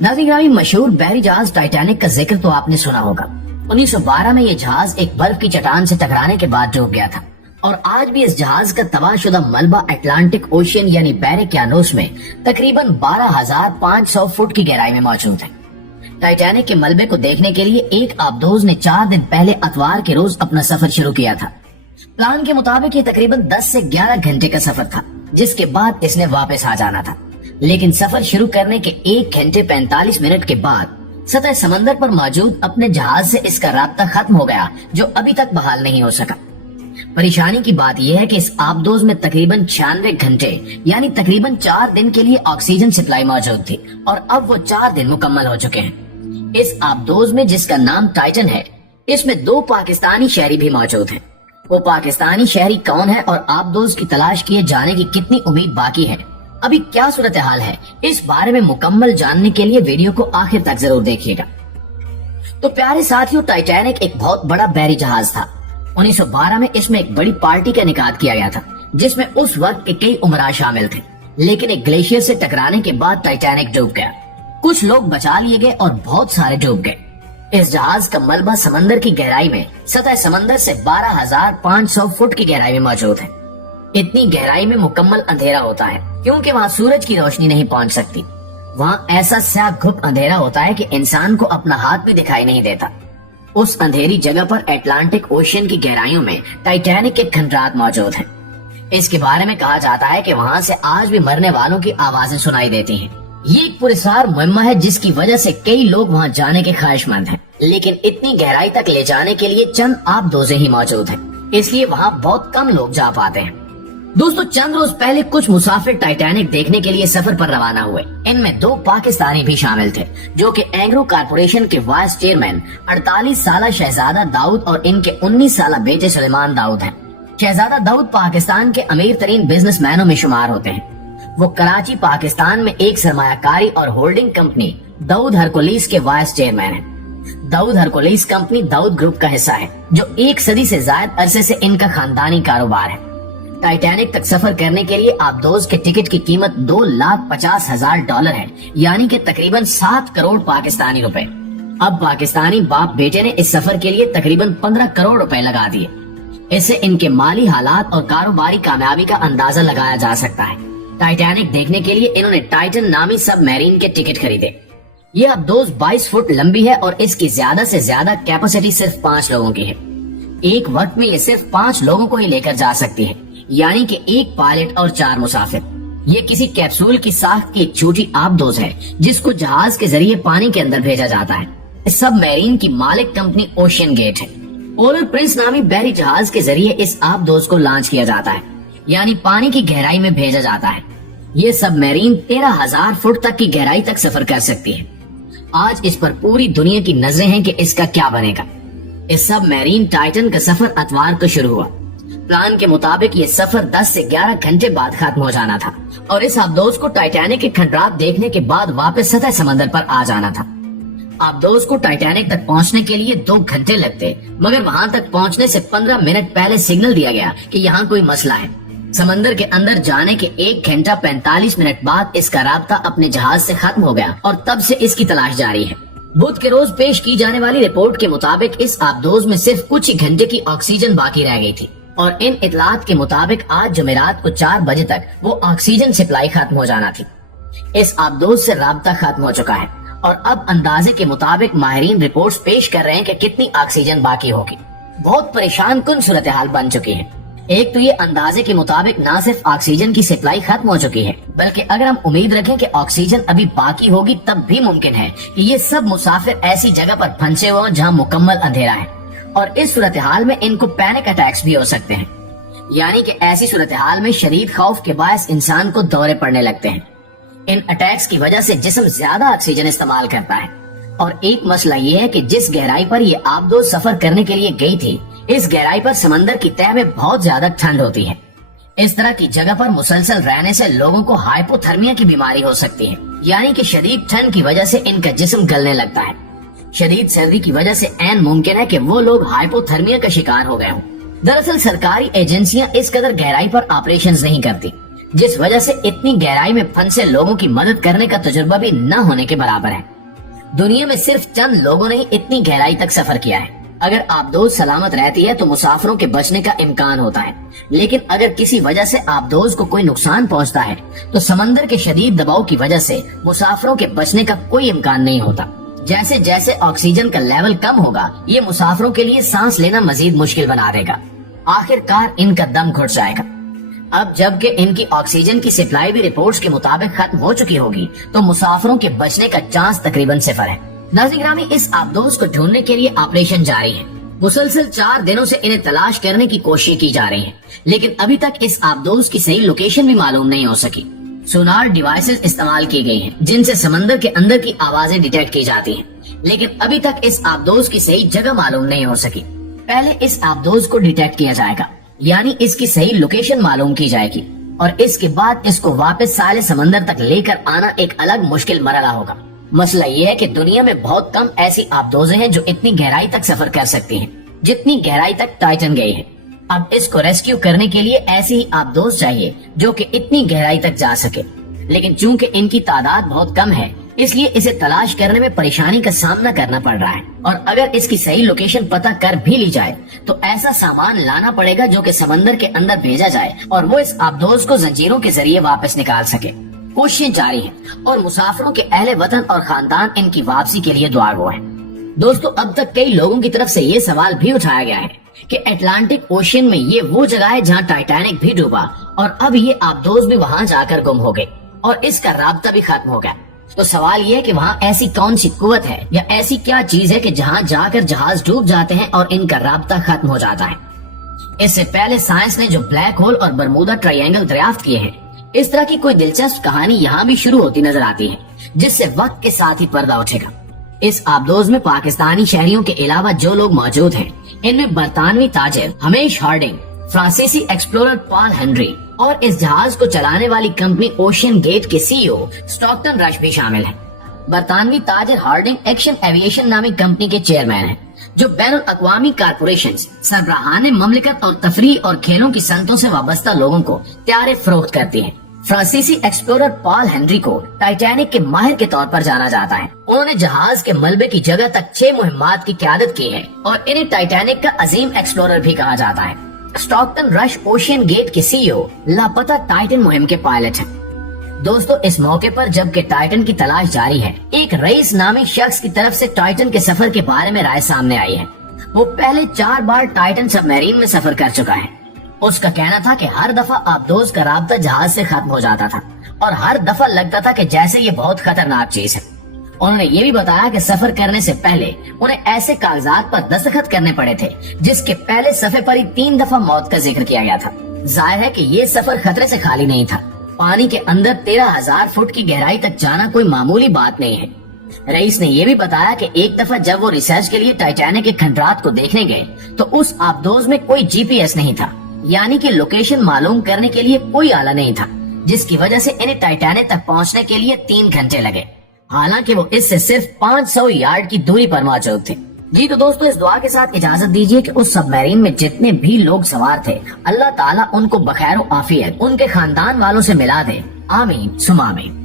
नाज़रीन ग्रामी, मशहूर बहरी जहाज टाइटैनिक का जिक्र तो आपने सुना होगा। 1912 में ये जहाज एक बर्फ की चट्टान से टकराने के बाद डूब गया था और आज भी इस जहाज का तबाहशुदा मलबा अटलांटिक ओशियन यानी बहरे ओशियानोस में तकरीबन 12,500 फुट की गहराई में मौजूद है। टाइटैनिक के मलबे को देखने के लिए एक आबदोज ने 4 दिन पहले इतवार के रोज अपना सफर शुरू किया था। प्लान के मुताबिक ये तकरीबन 10 से 11 घंटे का सफर था, जिसके बाद इसने वापस आ जाना था। लेकिन सफर शुरू करने के 1 घंटे 45 मिनट के बाद सतह समंदर पर मौजूद अपने जहाज से इसका राब्ता खत्म हो गया, जो अभी तक बहाल नहीं हो सका। परेशानी की बात यह है कि इस आबदोज में तकरीबन 96 घंटे यानी तकरीबन 4 दिन के लिए ऑक्सीजन सप्लाई मौजूद थी और अब वो 4 दिन मुकम्मल हो चुके हैं। इस आबदोज में, जिसका नाम टाइटन है, इसमें 2 पाकिस्तानी शहरी भी मौजूद हैं। वो पाकिस्तानी शहरी कौन है और आबदोज की तलाश किए जाने की कितनी उम्मीद बाकी है, अभी क्या सूरत हाल है, इस बारे में मुकम्मल जानने के लिए वीडियो को आखिर तक जरूर देखिएगा। तो प्यारे साथियों, टाइटैनिक एक बहुत बड़ा बहरी जहाज था। 1912 में इसमें एक बड़ी पार्टी का इनेकाद किया गया था, जिसमें उस वक्त के कई उमरा शामिल थे। लेकिन एक ग्लेशियर से टकराने के बाद टाइटैनिक डूब गया। कुछ लोग बचा लिए गए और बहुत सारे डूब गए। इस जहाज का मलबा समंदर की गहराई में सतह समंदर से 12,500 फुट की गहराई में मौजूद है। इतनी गहराई में मुकम्मल अंधेरा होता है, क्योंकि वहाँ सूरज की रोशनी नहीं पहुँच सकती। वहाँ ऐसा स्याह घुप अंधेरा होता है कि इंसान को अपना हाथ भी दिखाई नहीं देता। उस अंधेरी जगह पर अटलांटिक ओशियन की गहराइयों में टाइटैनिक के खंडरात मौजूद हैं। इसके बारे में कहा जाता है कि वहाँ से आज भी मरने वालों की आवाजें सुनाई देती हैं। ये एक पुरस्कार मुहिम्मा है, जिसकी वजह से कई लोग वहाँ जाने के ख्वाहिशमंद हैं। लेकिन इतनी गहराई तक ले जाने के लिए चंद आबदोज़ें ही मौजूद हैं, इसलिए वहाँ बहुत कम लोग जा पाते हैं। दोस्तों, चंद रोज पहले कुछ मुसाफिर टाइटैनिक देखने के लिए सफर पर रवाना हुए। इनमें 2 पाकिस्तानी भी शामिल थे, जो कि एंग्रो कारपोरेशन के वाइस चेयरमैन 48 साल शहजादा दाऊद और इनके 19 साल बेटे सुलेमान दाऊद हैं। शहजादा दाऊद पाकिस्तान के अमीर तरीन बिजनेसमैनों में शुमार होते हैं। वो कराची पाकिस्तान में एक सरमायाकारी और होल्डिंग कंपनी दाऊद हरकुलिस के वाइस चेयरमैन हैं। Dawood Hercules company Dawood group का हिस्सा है, जो 1 सदी से ज्यादा अरसे से इनका खानदानी कारोबार है। टाइटैनिक तक सफर करने के लिए आबदोज के टिकट की कीमत $2,50,000 है, यानी कि तकरीबन 7 करोड़ पाकिस्तानी रुपए। अब पाकिस्तानी बाप बेटे ने इस सफर के लिए तकरीबन 15 करोड़ रुपए लगा दिए। इससे इनके माली हालात और कारोबारी कामयाबी का अंदाजा लगाया जा सकता है। टाइटैनिक देखने के लिए इन्होंने टाइटन नामी सबमरीन के टिकट खरीदे। ये आबदोज 22 फुट लंबी है और इसकी ज्यादा से ज्यादा कैपेसिटी सिर्फ 5 लोगों की है। एक वक्त में ये सिर्फ 5 लोगों को ही लेकर जा सकती है, यानी कि 1 पायलट और 4 मुसाफिर। ये किसी कैप्सूल की साख की एक छोटी आबदोज है, जिसको जहाज के जरिए पानी के अंदर भेजा जाता है। इस सबमरीन की मालिक कंपनी ओशियन गेट है। पोलर प्रिंस नामी बहरी जहाज के जरिए इस आबदोज को लॉन्च किया जाता है, यानी पानी की गहराई में भेजा जाता है। ये सबमरीन 13,000 फुट तक की गहराई तक सफर कर सकती है। आज इस पर पूरी दुनिया की नजरें हैं कि इसका क्या बनेगा। इस सबमरीन टाइटन का सफर इतवार को शुरू हुआ। प्लान के मुताबिक ये सफर 10 से 11 घंटे बाद खत्म हो जाना था और इस आबदोज को टाइटैनिक के खंडरात देखने के बाद वापस सतह समंदर पर आ जाना था। आबदोज को टाइटैनिक तक पहुंचने के लिए 2 घंटे लगते, मगर वहां तक पहुंचने से 15 मिनट पहले सिग्नल दिया गया कि यहाँ कोई मसला है। समंदर के अंदर जाने के 1 घंटा 45 मिनट बाद इसका राब्ता अपने जहाज से खत्म हो गया और तब से इसकी तलाश जारी है। बुध के रोज पेश की जाने वाली रिपोर्ट के मुताबिक इस आबदोज में सिर्फ कुछ ही घंटे की ऑक्सीजन बाकी रह गई थी और इन इतलात के मुताबिक आज जुमेरात को 4 बजे तक वो ऑक्सीजन सप्लाई खत्म हो जाना थी। इस आबदोज से राब्ता खत्म हो चुका है और अब अंदाजे के मुताबिक माहिरीन रिपोर्ट्स पेश कर रहे हैं कि कितनी ऑक्सीजन बाकी होगी। बहुत परेशान कुन सूरत हाल बन चुकी है। एक तो ये अंदाजे के मुताबिक ना सिर्फ ऑक्सीजन की सप्लाई खत्म हो चुकी है, बल्कि अगर हम उम्मीद रखें कि ऑक्सीजन अभी बाकी होगी, तब भी मुमकिन है कि ये सब मुसाफिर ऐसी जगह पर फंसे हुए हों जहां मुकम्मल अंधेरा है और इस सूरत हाल में इनको पैनिक अटैक्स भी हो सकते हैं, यानी कि ऐसी सूरत हाल में शदीद खौफ के बायस इंसान को दौरे पड़ने लगते हैं। इन अटैक्स की वजह से जिस्म ज्यादा ऑक्सीजन इस्तेमाल करता है और एक मसला ये है कि जिस गहराई पर ये आबदोज सफर करने के लिए गई थी, इस गहराई पर समंदर की तह में बहुत ज्यादा ठंड होती है। इस तरह की जगह पर मुसलसल रहने से लोगों को हाइपोथर्मिया की बीमारी हो सकती है, यानी कि शदीद ठंड की वजह से इनका जिस्म गलने लगता है। शदीद सर्दी की वजह से ऐन मुमकिन है कि वो लोग हाइपोथर्मिया का शिकार हो गए हों। दरअसल सरकारी एजेंसियां इस कदर गहराई पर ऑपरेशंस नहीं करती, जिस वजह से इतनी गहराई में फंसे लोगों की मदद करने का तजुर्बा भी न होने के बराबर है। दुनिया में सिर्फ चंद लोगों ने ही इतनी गहराई तक सफर किया है। अगर आबदोज सलामत रहती है तो मुसाफिरों के बचने का इम्कान होता है, लेकिन अगर किसी वजह से आबदोज को कोई नुकसान पहुंचता है तो समंदर के शदीद दबाव की वजह से मुसाफिरों के बचने का कोई इम्कान नहीं होता। जैसे जैसे ऑक्सीजन का लेवल कम होगा, ये मुसाफिरों के लिए सांस लेना मजीद मुश्किल बना देगा। आखिरकार इनका दम घुट जाएगा। अब जबकि इनकी ऑक्सीजन की सप्लाई भी रिपोर्ट्स के मुताबिक खत्म हो चुकी होगी, तो मुसाफिरों के बचने का चांस तकरीबन सिफर है। नाज़रीन ग्रामी, इस आबदोज को ढूंढने के लिए ऑपरेशन जारी है। मुसलसल 4 दिनों से इन्हें तलाश करने की कोशिश की जा रही है, लेकिन अभी तक इस आबदोज की सही लोकेशन भी मालूम नहीं हो सकी। सोनार डिवाइसेस इस्तेमाल की गई हैं, जिनसे समंदर के अंदर की आवाजें डिटेक्ट की जाती हैं, लेकिन अभी तक इस आबदोज की सही जगह मालूम नहीं हो सकी। पहले इस आबदोज को डिटेक्ट किया जाएगा, यानी इसकी सही लोकेशन मालूम की जाएगी, और इसके बाद इसको वापस साले समंदर तक लेकर आना एक अलग मुश्किल मरहला होगा। मसला ये है कि दुनिया में बहुत कम ऐसी आबदोजें हैं जो इतनी गहराई तक सफर कर सकती हैं, जितनी गहराई तक टाइटन गई है। अब इसको रेस्क्यू करने के लिए ऐसी ही आबदोज चाहिए जो कि इतनी गहराई तक जा सके, लेकिन चूंकि इनकी तादाद बहुत कम है, इसलिए इसे तलाश करने में परेशानी का सामना करना पड़ रहा है। और अगर इसकी सही लोकेशन पता कर भी ली जाए तो ऐसा सामान लाना पड़ेगा जो कि समंदर के अंदर भेजा जाए और वो इस आबदोज को जंजीरों के जरिए वापस निकाल सके। कोशिशें जारी हैं और मुसाफिरों के अहले वतन और खानदान इनकी वापसी के लिए दुआ गो हैं। दोस्तों, अब तक कई लोगों की तरफ से ये सवाल भी उठाया गया है कि अटलांटिक ओशियन में ये वो जगह है जहाँ टाइटैनिक भी डूबा और अब ये आबदोज भी वहाँ जाकर गुम हो गए और इसका राब्ता भी खत्म हो गया। तो सवाल ये है कि वहाँ ऐसी कौन सी कुव्वत है या ऐसी क्या चीज है कि जहाँ जाकर जहाज डूब जाते हैं और इनका राब्ता खत्म हो जाता है। इससे पहले साइंस ने जो ब्लैक होल और बरमूदा ट्रायंगल दरियाफ्त किए हैं, इस तरह की कोई दिलचस्प कहानी यहाँ भी शुरू होती नजर आती है, जिससे वक्त के साथ ही पर्दा उठेगा। इस आबदोज में पाकिस्तानी शहरियों के अलावा जो लोग मौजूद हैं, इनमें बरतानवी ताजिर हमेश हार्डिंग, फ्रांसीसी एक्सप्लोरर पॉल हेनरी और इस जहाज को चलाने वाली कंपनी ओशियन गेट के सीईओ स्टॉकटन रश भी शामिल हैं। बरतानवी ताजिर हार्डिंग एक्शन एविएशन नामी कंपनी के चेयरमैन हैं, जो बैनुल अक़वामी कारपोरेशन, सरबराहान ममलिकत और तफरीह और खेलों की सनतों से वाबस्ता लोगों को त्यारे फरोख्त करती है। फ्रांसीसी एक्सप्लोरर पॉल हेनरी को टाइटैनिक के माहिर के तौर पर जाना जाता है। उन्होंने जहाज के मलबे की जगह तक 6 मुहिम्मात की क़यादत की है और इन्हें टाइटैनिक का अजीम एक्सप्लोरर भी कहा जाता है। स्टॉकटन रश ओशियन गेट के सीईओ लापता टाइटन मुहिम के पायलट हैं। दोस्तों, इस मौके पर जबकि टाइटन की तलाश जारी है, एक रईस नामी शख्स की तरफ से टाइटन के सफर के बारे में राय सामने आई है। वो पहले 4 बार टाइटन सबमरीन में सफर कर चुका है। उसका कहना था कि हर दफा आबदोज का राब्ता जहाज से खत्म हो जाता था और हर दफा लगता था कि जैसे ये बहुत खतरनाक चीज है। उन्होंने ये भी बताया कि सफर करने से पहले उन्हें ऐसे कागजात पर दस्तखत करने पड़े थे जिसके पहले सफे पर ही 3 दफा मौत का जिक्र किया गया था। जाहिर है कि ये सफर खतरे से खाली नहीं था। पानी के अंदर 13,000 फुट की गहराई तक जाना कोई मामूली बात नहीं है। रईस ने यह भी बताया कि एक दफा जब वो रिसर्च के लिए टाइटैनिक के खंडरात को देखने गए तो उस आबदोज में कोई जीपीएस नहीं था, यानी कि लोकेशन मालूम करने के लिए कोई आला नहीं था, जिसकी वजह से इन्हें टाइटैनिक तक पहुंचने के लिए 3 घंटे लगे। हालांकि वो इससे सिर्फ 500 यार्ड की दूरी पर मौजूद थे। जी तो दोस्तों, इस दुआ के साथ इजाजत दीजिए कि उस सबमरीन में जितने भी लोग सवार थे, अल्लाह ताला उनको बखैर आफियत उनके खानदान वालों से मिला दे। आमीन सुमा आमीन।